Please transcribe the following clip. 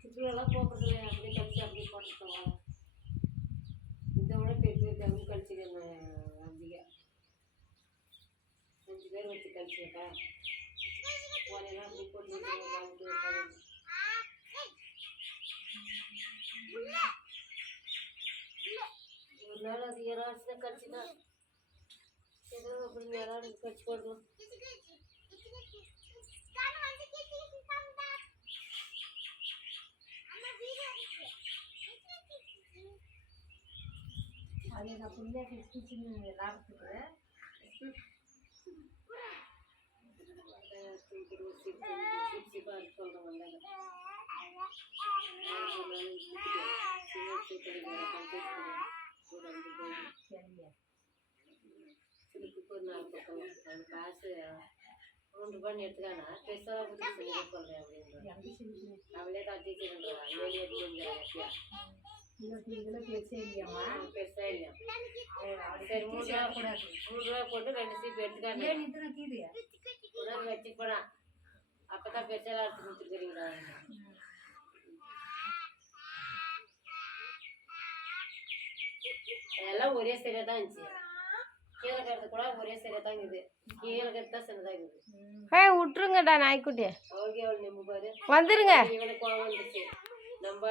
சுற்றுலாலாம் போகிறதுல அப்படியே கழிச்சு அப்படியே போட்டுருக்கோங்க. இதை விட பெரிய தம்பி கழிச்சுக்கேன் அதிகம் 5 பேர் வச்சு கழிச்சுக்கா போனேன்னா அப்படி போட்டு ஒரு நாள் அது யாராச்சும் கழிச்சுன்னா ஏதோ அப்படி யாராவது கழிச்சு போடணும். அது நான் புள்ளைக்கு கிச்சன் எல்லாத்துக்கு சிலுக்கு ஒரு 4 பக்கம் அவன் காசு 3 ரூபான்னு எடுத்துக்கானா பெருசாக சொல்லி சொல்கிறேன் அப்படின்னு அவளே கட்டிக்கிறா பெருசா இல்லையா. சரி 3 ரூபா போட்டு 2 சீப்பு எடுத்துக்காங்க வச்சு போனா அப்பதான் பெருசாலாம் எடுத்து கொடுத்துருக்குறீங்களா. எல்லாம் ஒரே சரியா தான் இருந்துச்சு. கீழே கருது கூட ஒரே சரியா தான் இருக்குது. கீழே கருத்து தான் சின்னதாக இருக்குது. விட்டுருங்கடா நாய்க்குட்டி அவளுக்கு எவ்வளோ நம்ப பாரு வந்துருங்க. இவனுக்கு கோவம் வந்துச்சு நம்ம